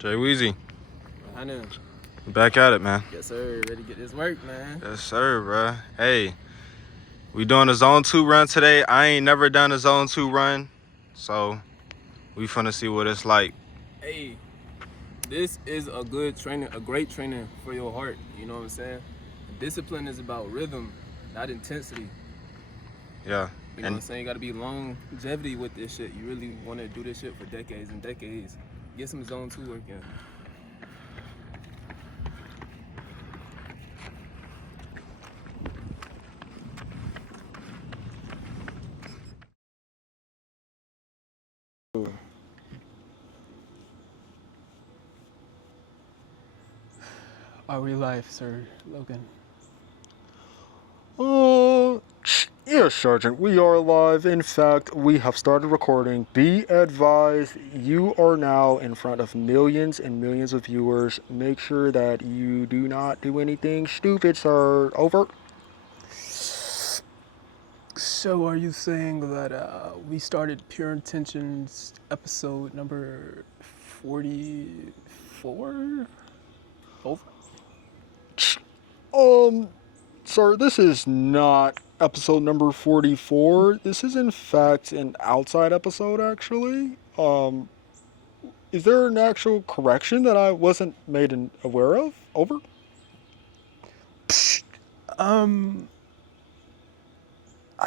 Jay Weezy, I know. back at it, man. Yes, sir. Ready to get this work, man. Yes, sir, bro. Hey, we doing a Zone 2 run today. I ain't never done a Zone 2 run, so we finna see what it's like. Hey, this is a good training, a great training for your heart. You know what I'm saying? Discipline is about rhythm, not intensity. Yeah. You know what I'm saying? You gotta be longevity with this shit. You really wanna do this shit for decades and decades. Get some Zone 2 work in. Are we live, Sir Logan? Yes, Sergeant, we are live. In fact, we have started recording. Be advised, you are now in front of millions and millions of viewers. Make sure that you do not do anything stupid, sir. Over. So, are you saying that we started Pure Intentions episode number 44? Over? Sir, this is not episode number 44. This is, in fact, an outside episode, actually. Is there an actual correction that I wasn't made aware of? Over? I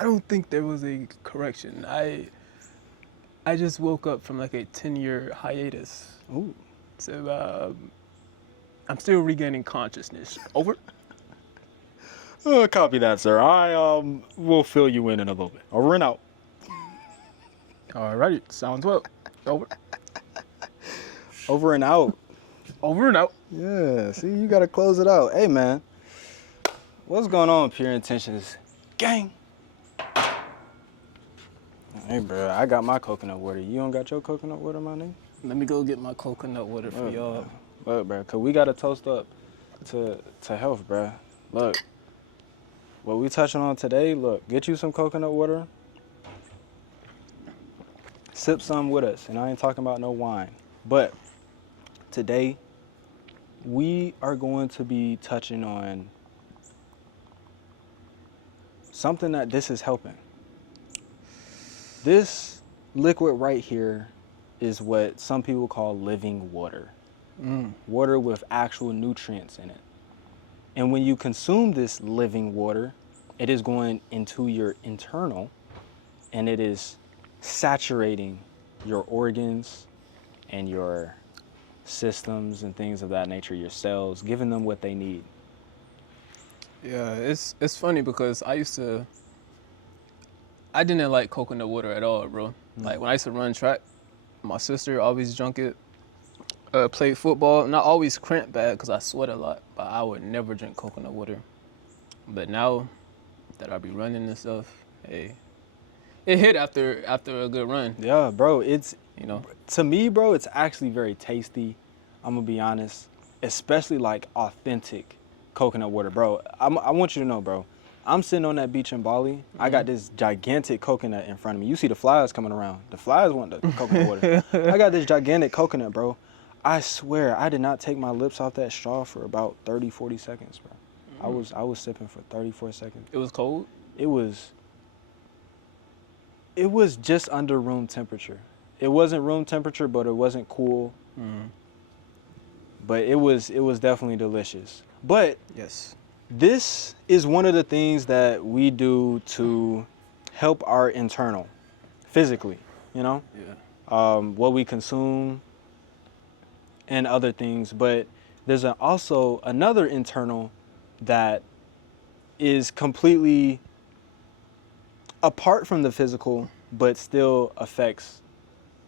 don't think there was a correction. I just woke up from like a 10-year hiatus. Ooh. So I'm still regaining consciousness. Over? Copy that, sir. I will fill you in a little bit. Over and out. Alrighty, sounds well. Over. Over and out. Over and out. Yeah, see, you gotta close it out. Hey, man. What's going on, Pure Intentions? Gang! Hey, bro, I got my coconut water. You don't got your coconut water, my nigga? Let me go get my coconut water for y'all. Look, bro, because we gotta toast up to health, bro. Look, what we touching on today, look, get you some coconut water. Sip some with us, and I ain't talking about no wine. But today, we are going to be touching on something that this is helping. This liquid right here is what some people call living water. Water with actual nutrients in it. And when you consume this living water, it is going into your internal, and it is saturating your organs and your systems and things of that nature, your cells, giving them what they need. Yeah, it's funny because I didn't like coconut water at all, bro. Like when I used to run track, my sister always drunk it. Played football, not always cramp bad because I sweat a lot, but I would never drink coconut water. But now that I be running and stuff, hey, it hit after a good run. Yeah, bro, it's, You know, to me, bro, it's actually very tasty. I'm gonna be honest, especially like authentic coconut water, bro. I want you to know, bro, I'm sitting on that beach in Bali. I got this gigantic coconut in front of me. You see the flies coming around. The flies want the coconut water. I got this gigantic coconut, bro. I swear, I did not take my lips off that straw for about 30, 40 seconds, bro. I was sipping for 34 seconds. it was cold. It was just under room temperature. It wasn't room temperature, but it wasn't cool. But it was definitely delicious. But Yes. this is one of the things that we do to help our internal, physically, you know? Yeah. What we consume and other things. But there's also another internal that is completely apart from the physical, but still affects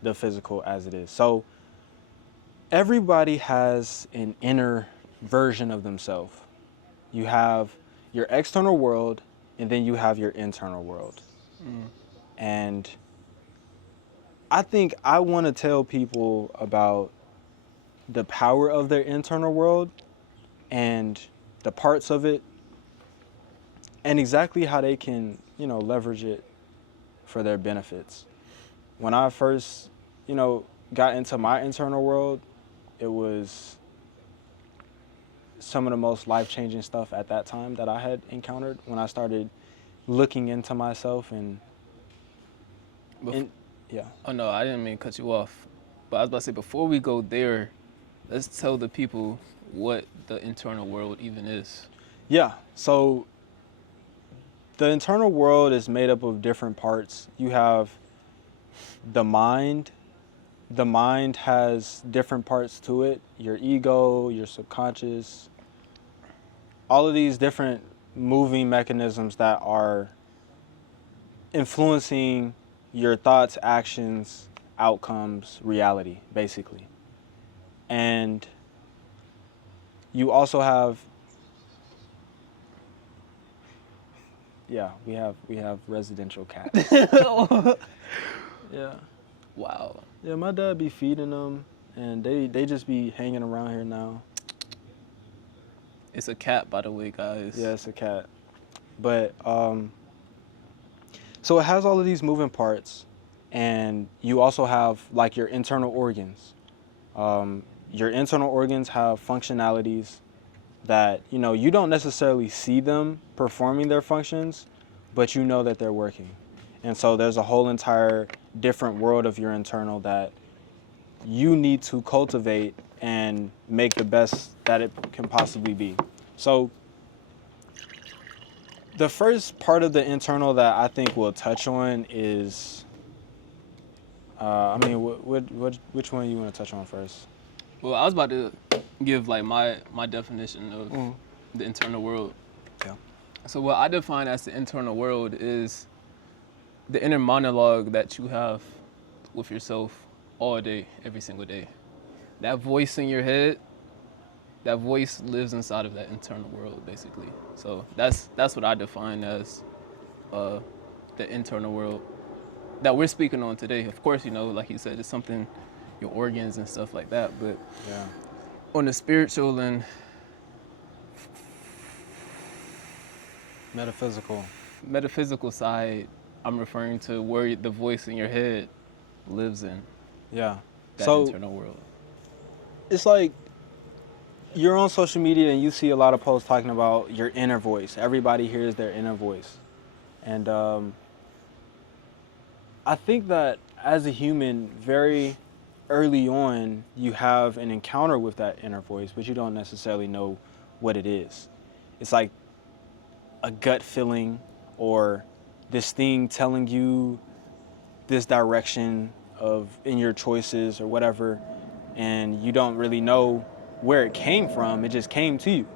the physical as it is. So everybody has an inner version of themselves. You have your external world, and then you have your internal world. And I think I want to tell people about the power of their internal world and the parts of it and exactly how they can, leverage it for their benefits. When I first, got into my internal world, it was some of the most life-changing stuff at that time that I had encountered when I started looking into myself Bef- yeah. Oh no, I didn't mean to cut you off. But I was about to say, before we go there, let's tell the people what the internal world even is. Yeah. So the internal world is made up of different parts. You have the mind. The mind has different parts to it. Your ego, your subconscious, all of these different moving mechanisms that are influencing your thoughts, actions, outcomes, reality, basically. And you also have, yeah, we have residential cats. Yeah. Wow. Yeah, my dad be feeding them, and they just be hanging around here now. It's a cat, by the way, guys. Yeah, it's a cat. But so it has all of these moving parts, and you also have like your internal organs. Your internal organs have functionalities that, you know, you don't necessarily see them performing their functions, but you know that they're working. And so there's a whole entire different world of your internal that you need to cultivate and make the best that it can possibly be. So the first part of the internal that I think we'll touch on is, which one you want to touch on first? Well, I was about to give like my definition of the internal world. Yeah. So what I define as the internal world is the inner monologue that you have with yourself all day, every single day. That voice in your head, that voice lives inside of that internal world, basically. So that's what I define as the internal world that we're speaking on today. Of course, you know, like you said, it's something, your organs and stuff like that. But Yeah. on the spiritual and metaphysical side, I'm referring to where the voice in your head lives in. Yeah. That So internal world. it's like you're on social media and you see a lot of posts talking about your inner voice. Everybody hears their inner voice. And I think that as a human, very early on, you have an encounter with that inner voice, but you don't necessarily know what it is. It's like a gut feeling or this thing telling you this direction in your choices or whatever, and you don't really know where it came from. It just came to you.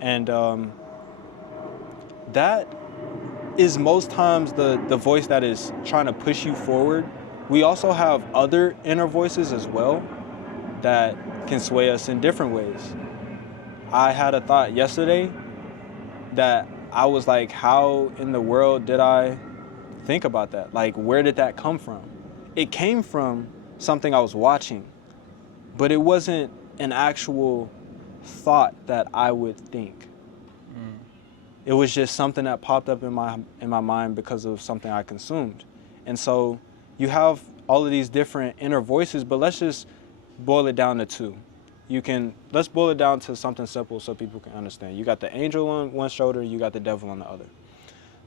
And that is most times the voice that is trying to push you forward. We also have other inner voices as well that can sway us in different ways. I had a thought yesterday that I was like, how in the world did I think about that? Like, where did that come from? It came from something I was watching, but it wasn't an actual thought that I would think. It was just something that popped up in my mind because of something I consumed. And so you have all of these different inner voices, but let's just boil it down to two. Let's boil it down to something simple so people can understand. You got the angel on one shoulder, you got the devil on the other.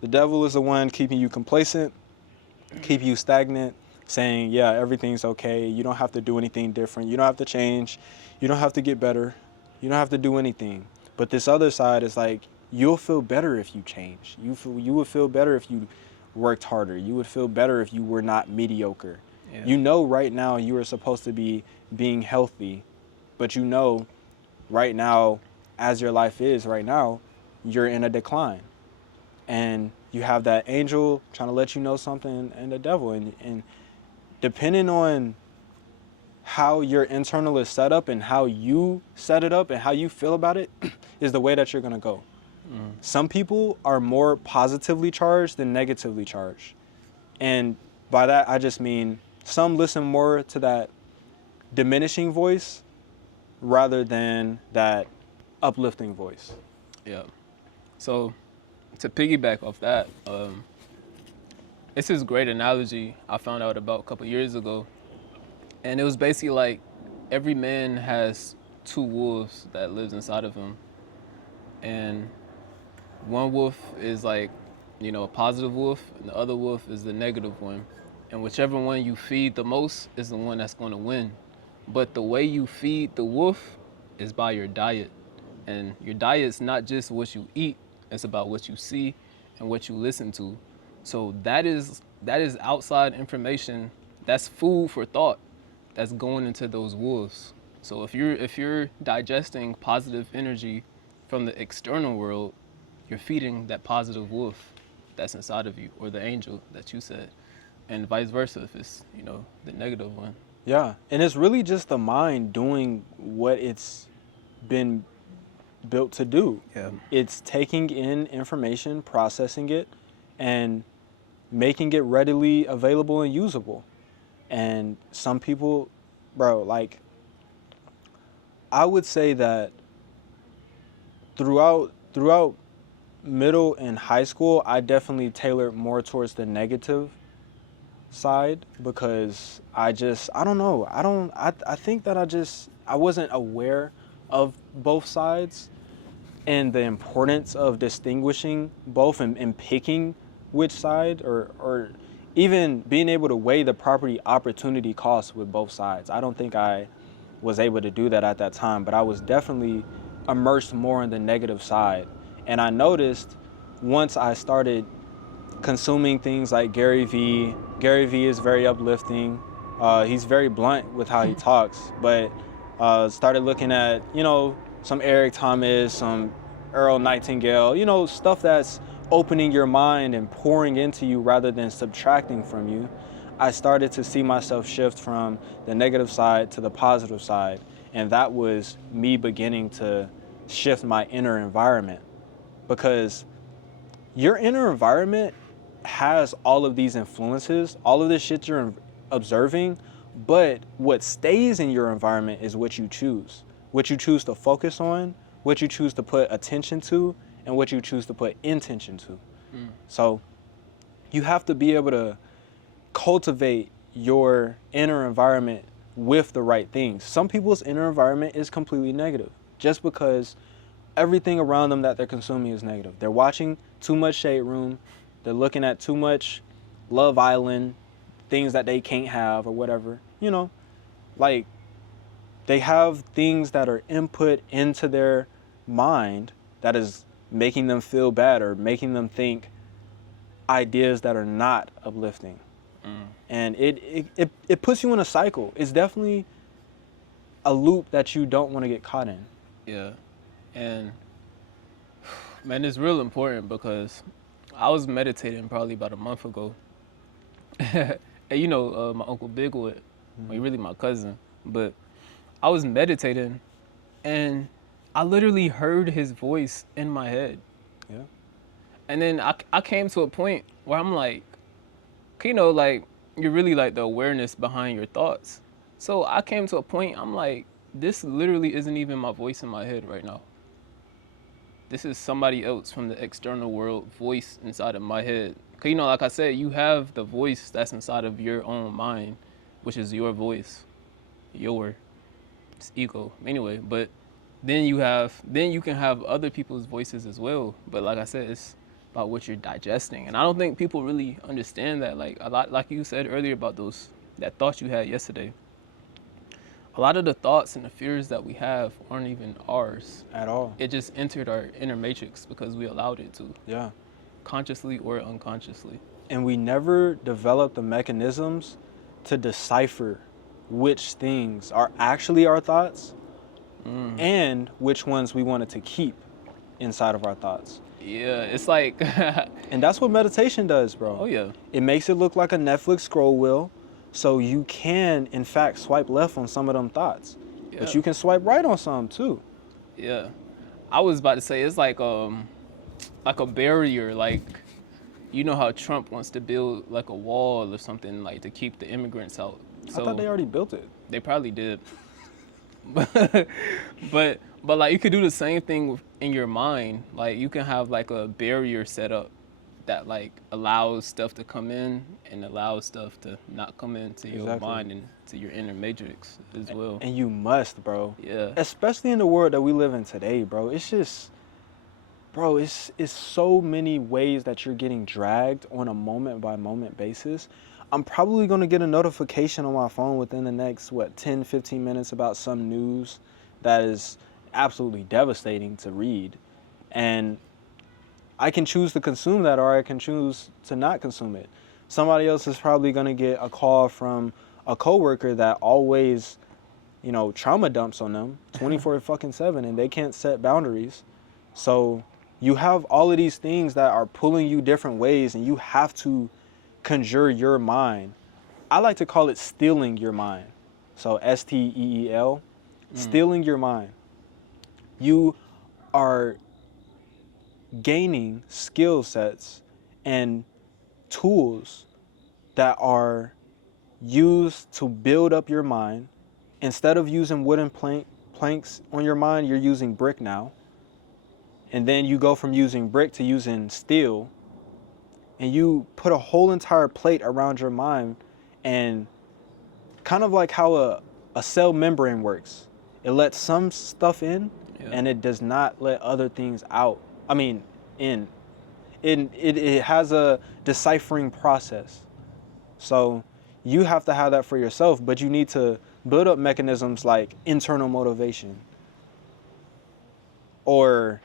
The devil is the one keeping you complacent, keeping you stagnant, saying, yeah, everything's okay. You don't have to do anything different. You don't have to change. You don't have to get better. You don't have to do anything. But this other side is like, you'll feel better if you change. You would feel better if you worked harder. You would feel better if you were not mediocre. Yeah. You know right now you are supposed to be being healthy, but you know right now, as your life is right now, you're in a decline. And you have that angel trying to let you know something and the devil. And depending on how your internal is set up and how you set it up and how you feel about it is the way that you're going to go. Some people are more positively charged than negatively charged. And by that, I just mean some listen more to that diminishing voice rather than that uplifting voice. Yeah. So to piggyback off that, it's this great analogy I found out about a couple years ago. And it was basically like every man has two wolves that lives inside of him, and one wolf is like, a positive wolf, and the other wolf is the negative one. And whichever one you feed the most is the one that's going to win. But the way you feed the wolf is by your diet. And your diet's not just what you eat, it's about what you see and what you listen to. So that is outside information. That's food for thought that's going into those wolves. So if you're digesting positive energy from the external world, you're feeding that positive wolf that's inside of you, or the angel that you said, and vice versa if it's the negative one. Yeah, and it's really just the mind doing what it's been built to do. Yeah. It's taking in information, processing it, and making it readily available and usable. And some people, bro, like, I would say that throughout middle and high school, I definitely tailored more towards the negative side, because I don't know. I think that I wasn't aware of both sides and the importance of distinguishing both and picking which side, or even being able to weigh the property opportunity costs with both sides. I don't think I was able to do that at that time, but I was definitely immersed more in the negative side. And I noticed once I started consuming things like Gary Vee. Gary Vee is very uplifting. He's very blunt with how he talks, but started looking at, some Eric Thomas, some Earl Nightingale, stuff that's opening your mind and pouring into you rather than subtracting from you. I started to see myself shift from the negative side to the positive side. And that was me beginning to shift my inner environment, because your inner environment has all of these influences, all of this shit you're observing, but what stays in your environment is what you choose to focus on, what you choose to put attention to, and what you choose to put intention to. So you have to be able to cultivate your inner environment with the right things. Some people's inner environment is completely negative just because everything around them that they're consuming is negative. They're watching too much Shade Room. They're looking at too much Love Island, things that they can't have or whatever. Like, they have things that are input into their mind that is making them feel bad or making them think ideas that are not uplifting. And it puts you in a cycle. It's definitely a loop that you don't want to get caught in. Yeah. And man, it's real important, because I was meditating probably about a month ago. And my Uncle Bigwood, really my cousin, but I was meditating and I literally heard his voice in my head. Yeah. And then I came to a point where I'm like, like, you're really like the awareness behind your thoughts. So I came to a point, I'm like, this literally isn't even my voice in my head right now. This is somebody else from the external world voice inside of my head. Cause like I said, you have the voice that's inside of your own mind, which is your voice, it's ego. Anyway, but then you can have other people's voices as well. But like I said, it's about what you're digesting. And I don't think people really understand that. Like a lot, like you said earlier about that thoughts you had yesterday. A lot of the thoughts and the fears that we have aren't even ours at all. It just entered our inner matrix because we allowed it to. Yeah. Consciously or unconsciously. And we never developed the mechanisms to decipher which things are actually our thoughts and which ones we wanted to keep inside of our thoughts. Yeah, it's like... And that's what meditation does, bro. Oh, yeah. It makes it look like a Netflix scroll wheel, so you can, in fact, swipe left on some of them thoughts. Yeah. But you can swipe right on some, too. Yeah. I was about to say, it's like a barrier, like, how Trump wants to build, like, a wall or something, like, to keep the immigrants out. So I thought they already built it. They probably did. But like, you could do the same thing in your mind. Like, you can have like a barrier set up that like allows stuff to come in and allows stuff to not come into your Exactly. mind and to your inner matrix as well. And you must, bro. Yeah. Especially in the world that we live in today, bro. It's just, bro, it's so many ways that you're getting dragged on a moment by moment basis. I'm probably going to get a notification on my phone within the next, 10, 15 minutes about some news that is absolutely devastating to read. And I can choose to consume that, or I can choose to not consume it. Somebody else is probably going to get a call from a coworker that always, trauma dumps on them 24/7, and they can't set boundaries. So you have all of these things that are pulling you different ways, and you have to conjure your mind. I like to call it stealing your mind. So STEEL, stealing your mind. You are gaining skill sets and tools that are used to build up your mind. Instead of using wooden planks on your mind, you're using brick now. And then you go from using brick to using steel, and you put a whole entire plate around your mind, and kind of like how a cell membrane works. It lets some stuff in, and it does not let other things out. I mean, in. It has a deciphering process. So you have to have that for yourself, but you need to build up mechanisms like internal motivation, or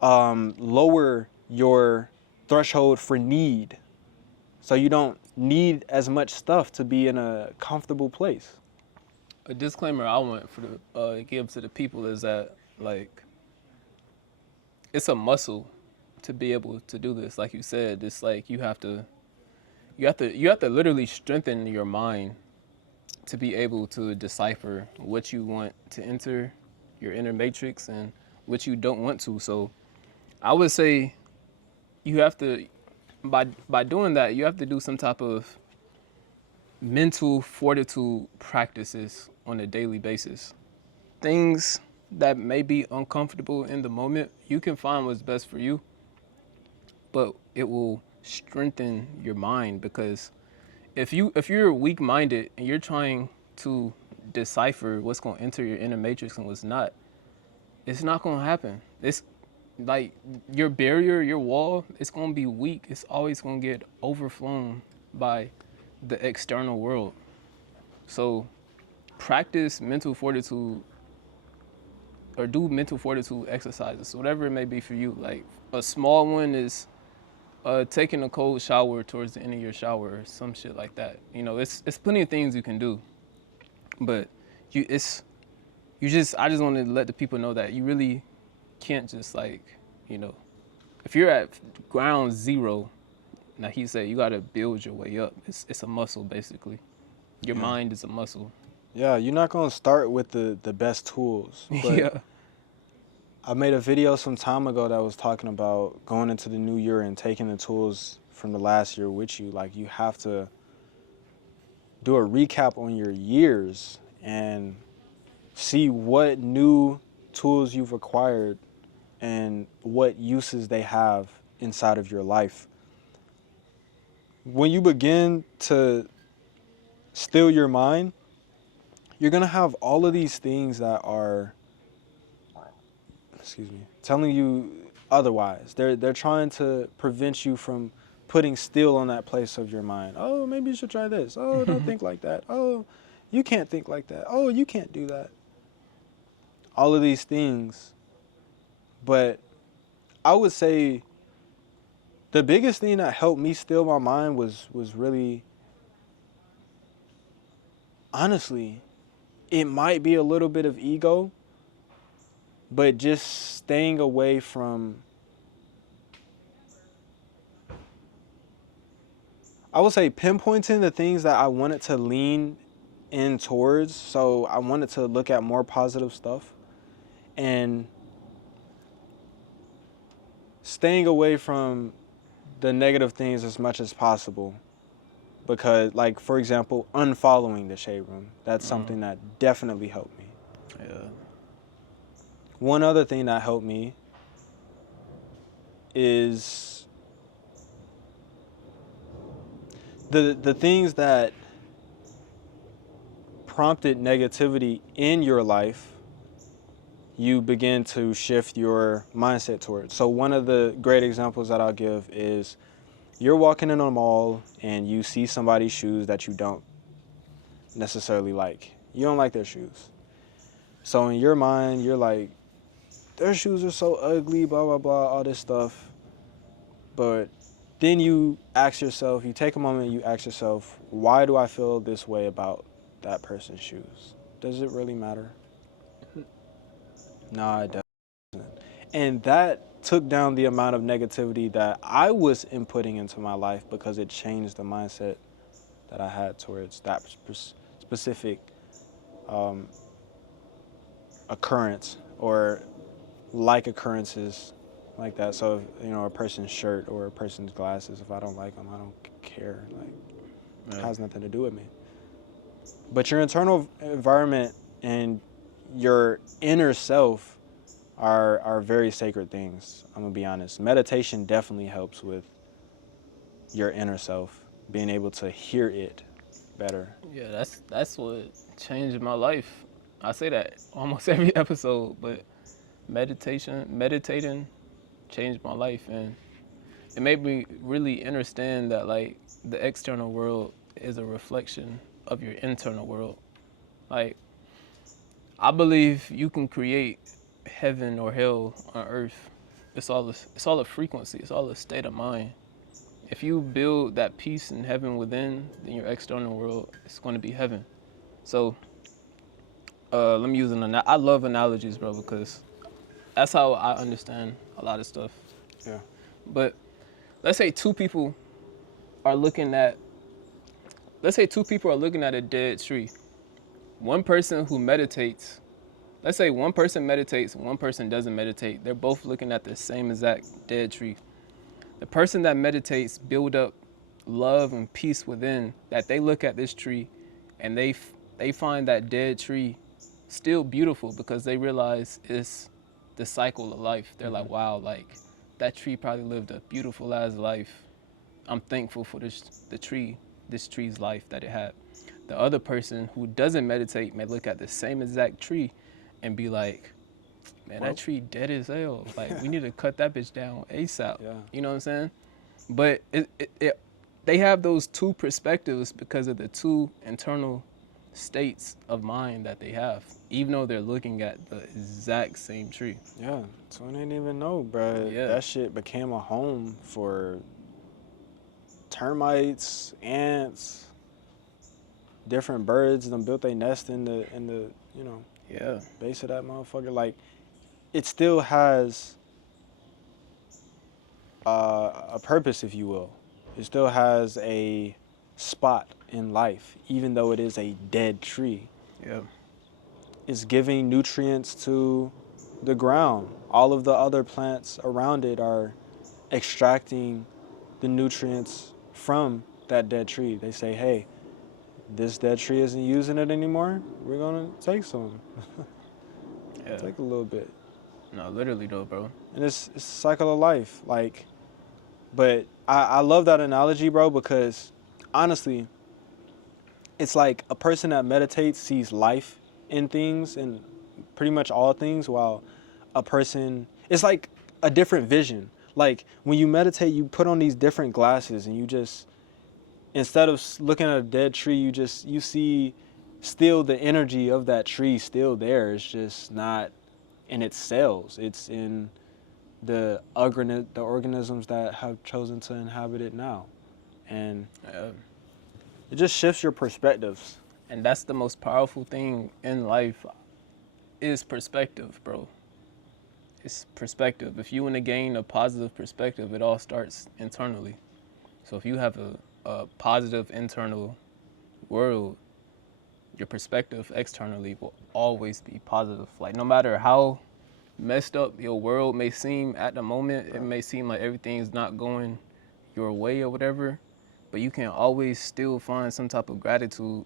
lower your threshold for need, so you don't need as much stuff to be in a comfortable place. A disclaimer I want for the give to the people is that like it's a muscle to be able to do this. Like you said, it's like you have to literally strengthen your mind to be able to decipher what you want to enter your inner matrix and what you don't want to. So I would say you have to, by doing that, you have to do some type of mental fortitude practices on a daily basis. Things that may be uncomfortable in the moment, you can find what's best for you, but it will strengthen your mind, because if you're weak-minded and you're trying to decipher what's going to enter your inner matrix and what's not, it's not going to happen. It's like your barrier, your wall, it's going to be weak. It's always going to get overflown by the external world. So practice mental fortitude, or do mental fortitude exercises, whatever it may be for you. Like a small one is taking a cold shower towards the end of your shower, or some shit like that. It's plenty of things you can do, but I just want to let the people know that you really can't just if you're at ground zero, like he said, you got to build your way up. It's a muscle, basically. Your mind is a muscle. Yeah, you're not going to start with the best tools. But Yeah. I made a video some time ago that was talking about going into the new year and taking the tools from the last year with you. Like, you have to do a recap on your years and see what new tools you've acquired and what uses they have inside of your life. When you begin to still your mind, you're going to have all of these things that are, telling you otherwise. They're trying to prevent you from putting steel on that place of your mind. Oh, maybe you should try this. Oh, don't think like that. Oh, you can't think like that. Oh, you can't do that. All of these things. But I would say the biggest thing that helped me still my mind was really, honestly, it might be a little bit of ego, but just staying away from, I would say, pinpointing the things that I wanted to lean in towards. So I wanted to look at more positive stuff, and staying away from the negative things as much as possible. Because, like, for example, unfollowing the Shade Room, that's something that definitely helped me. Yeah. One other thing that helped me is the things that prompted negativity in your life, you begin to shift your mindset towards. So one of the great examples that I'll give is you're walking in a mall and you see somebody's shoes that you don't necessarily like. You don't like their shoes. So in your mind, you're like, their shoes are so ugly, blah, blah, blah, all this stuff. But then you ask yourself, you take a moment, you ask yourself, why do I feel this way about that person's shoes? Does it really matter? No, it doesn't. And that took down the amount of negativity that I was inputting into my life because it changed the mindset that I had towards that specific occurrence or like occurrences like that. So, if, a person's shirt or a person's glasses, if I don't like them, I don't care. Like, it has nothing to do with me. But your internal environment and your inner self are very sacred things. I'm gonna be honest. Meditation definitely helps with your inner self, being able to hear it better. Yeah, that's what changed my life. I say that almost every episode, but meditating changed my life, and it made me really understand that like the external world is a reflection of your internal world. Like, I believe you can create heaven or hell on earth. It's all a frequency. It's all a state of mind. If you build that peace and heaven within, then your external world is going to be heaven. So, let me use I love analogies, bro, because that's how I understand a lot of stuff. Yeah. But let's say two people are looking at a dead tree. One person who meditates, let's say one person meditates and one person doesn't meditate. They're both looking at the same exact dead tree. The person that meditates build up love and peace within, that they look at this tree and they find that dead tree still beautiful because they realize it's the cycle of life. They're like, wow, like that tree probably lived a beautiful ass life. I'm thankful for this tree's life that it had. The other person who doesn't meditate may look at the same exact tree and be like, man, that tree dead as hell. Like, we need to cut that bitch down ASAP. Yeah. You know what I'm saying? But they have those two perspectives because of the two internal states of mind that they have, even though they're looking at the exact same tree. Yeah, so I didn't even know, bro. Yeah. That shit became a home for termites, ants, different birds. Them built their nest in the Yeah. base of that motherfucker. Like, it still has a purpose, if you will. It still has a spot in life, even though it is a dead tree. Yeah. It's giving nutrients to the ground. All of the other plants around it are extracting the nutrients from that dead tree. They say, hey, this dead tree isn't using it anymore. We're gonna take some. Yeah. Take a little bit. No, literally though, bro. And it's a cycle of life. Like, but I love that analogy, bro, because honestly, it's like a person that meditates sees life in things and pretty much all things, while a person, it's like a different vision. Like, when you meditate, you put on these different glasses and you just, instead of looking at a dead tree, you see still the energy of that tree still there. It's just not in its cells. It's in the organisms that have chosen to inhabit it now. And it just shifts your perspectives. And that's the most powerful thing in life is perspective, bro. It's perspective. If you want to gain a positive perspective, it all starts internally. So if you have a positive internal world, your perspective externally will always be positive. Like, no matter how messed up your world may seem at the moment, it may seem like everything's not going your way or whatever, but you can always still find some type of gratitude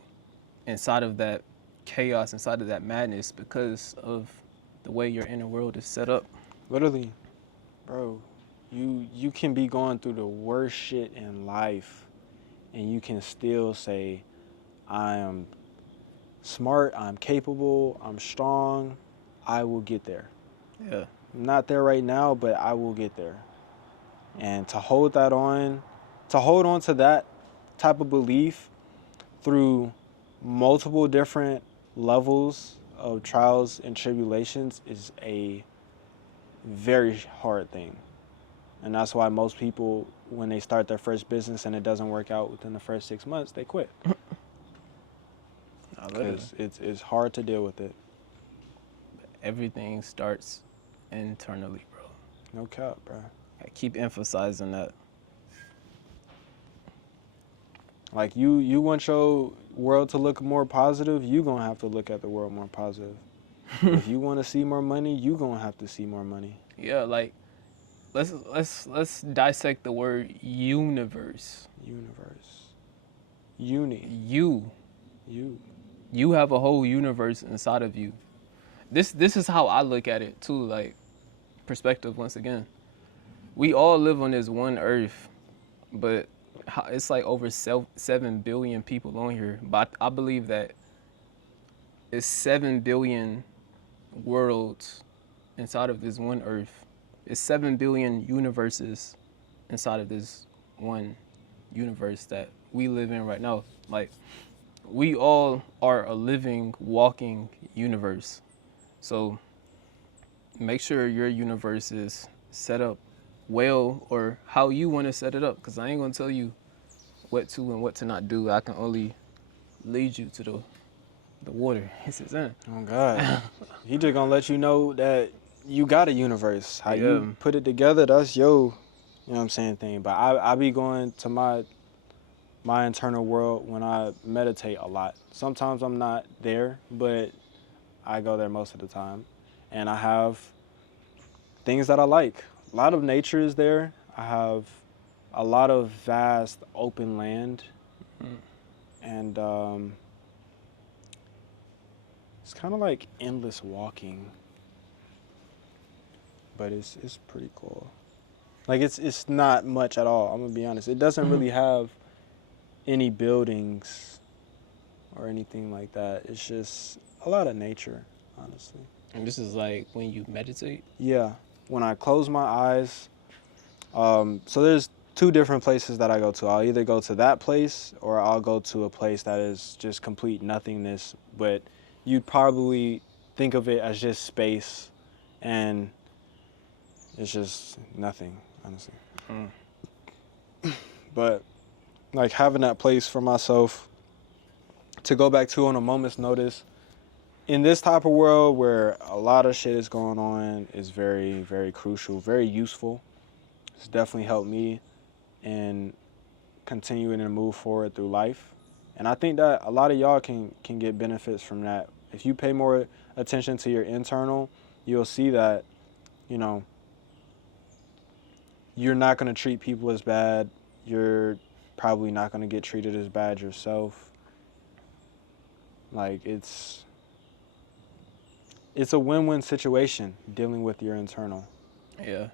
inside of that chaos, inside of that madness, because of the way your inner world is set up. Literally, bro. You can be going through the worst shit in life, and you can still say, I am smart, I'm capable, I'm strong, I will get there. Yeah. I'm not there right now, but I will get there. And to hold on to that type of belief through multiple different levels of trials and tribulations is a very hard thing. And that's why most people, when they start their first business and it doesn't work out within the first 6 months, they quit. Because it's hard to deal with it. Everything starts internally, bro. No cap, bro. I keep emphasizing that. Like you want your world to look more positive, you gonna have to look at the world more positive. If you want to see more money, you gonna have to see more money. Yeah, like let's dissect the word universe. Universe. Uni. You have a whole universe inside of you. This is how I look at it too, like perspective once again. We all live on this one earth, but it's like over 7 billion people on here. But I believe that it's 7 billion worlds inside of this one earth. It's 7 billion universes inside of this one universe that we live in right now. Like, we all are a living, walking universe. So make sure your universe is set up well, or how you want to set it up, because I ain't going to tell you what to and what to not do. I can only lead you to the water. It's in. Oh God. He just gonna let you know that you got a universe. How you put it together, that's your, you know what I'm saying, thing. But I be going to my internal world when I meditate a lot. Sometimes I'm not there, but I go there most of the time. And I have things that I like. A lot of nature is there. I have a lot of vast open land. And it's kind of like endless walking. But it's pretty cool. Like it's not much at all, I'm gonna be honest. It doesn't really have any buildings or anything like that. It's just a lot of nature, honestly. And this is like when you meditate? Yeah, when I close my eyes. So there's 2 different places that I go to. I'll either go to that place or I'll go to a place that is just complete nothingness, but you'd probably think of it as just space, and it's just nothing, honestly. But like having that place for myself to go back to on a moment's notice in this type of world where a lot of shit is going on is very, very crucial, very useful. It's definitely helped me in continuing to move forward through life. And I think that a lot of y'all can get benefits from that. If you pay more attention to your internal, you'll see that, you know, you're not going to treat people as bad. You're probably not going to get treated as bad yourself. Like, it's a win-win situation dealing with your internal. Yeah,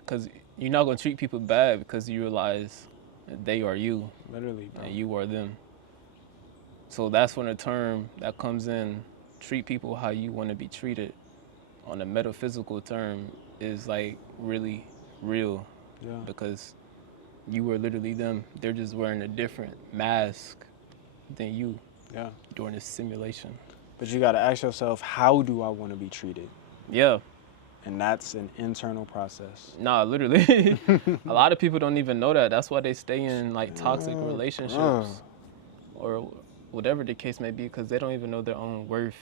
because you're not going to treat people bad because you realize that they are you. Literally, bro. And you are them. So that's when the term that comes in, treat people how you want to be treated, on a metaphysical term, is like really real. Yeah. Because you are literally them. They're just wearing a different mask than you. Yeah. During this simulation. But you got to ask yourself, how do I want to be treated? Yeah. And that's an internal process. Nah, literally. A lot of people don't even know that. That's why they stay in like toxic relationships or whatever the case may be, because they don't even know their own worth.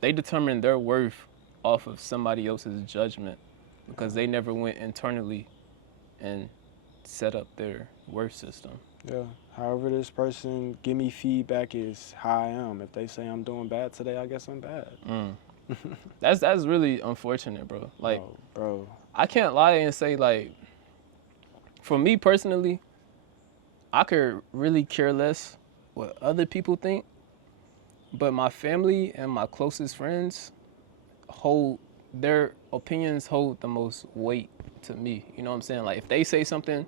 They determine their worth off of somebody else's judgment because they never went internally and set up their worth system. Yeah. However this person give me feedback is how I am. If they say I'm doing bad today, I guess I'm bad. That's really unfortunate, bro. Like, oh, bro, I can't lie and say, like, for me personally, I could really care less what other people think, but my family and my closest friends their opinions hold the most weight to me. You know what I'm saying? Like if they say something,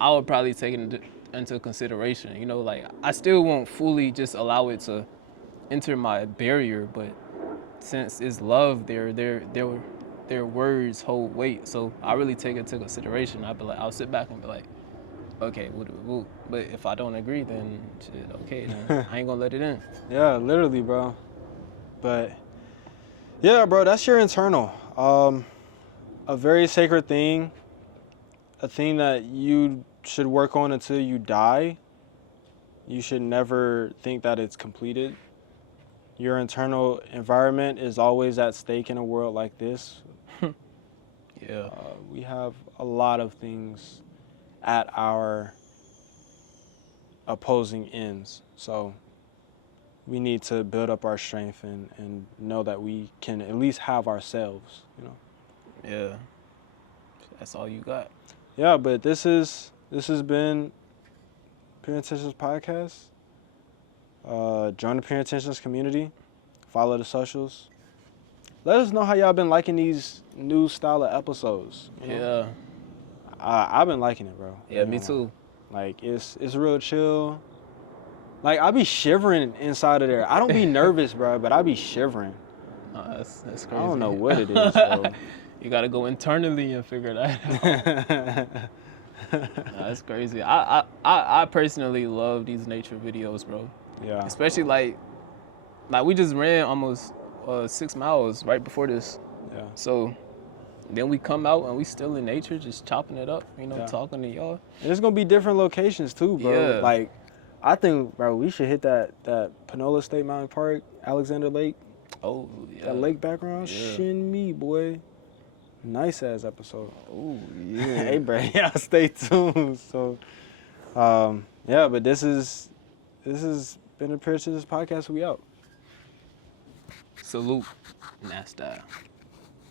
I would probably take it into consideration. You know, like I still won't fully just allow it to enter my barrier, but since it's love, their words hold weight. So I really take it into consideration. I'll sit back and be like, okay, woo. But if I don't agree, then shit, okay, then I ain't gonna let it in. Yeah, literally, bro. But yeah, bro, that's your internal. A very sacred thing, a thing that you should work on until you die. You should never think that it's completed. Your internal environment is always at stake in a world like this. Yeah. We have a lot of things at our opposing ends. So we need to build up our strength and know that we can at least have ourselves, you know. Yeah. That's all you got. Yeah, but this has been Pure Intentions Podcast. Join the Pure Intentions community. Follow the socials. Let us know how y'all been liking these new style of episodes. You know? Yeah. I've been liking it, bro. Yeah, me too. Like it's real chill. Like I be shivering inside of there. I don't be nervous, bro, but I be shivering. That's crazy. I don't know what it is, bro. You gotta go internally and figure that out. That's crazy. I personally love these nature videos, bro. Yeah. Especially like we just ran almost 6 miles right before this. Yeah. So then we come out and we still in nature, just chopping it up, you know, Yeah. talking to y'all. And there's gonna be different locations too, bro. Yeah. Like I think, bro, we should hit that Panola State Mountain Park, Alexander Lake. Oh, yeah. That lake background, Yeah. shin me, boy. Nice ass episode. Oh, yeah. Hey, bro, yeah, stay tuned. So, yeah, but this has been a Pure Intentions Podcast. We out. Salute. Nasty.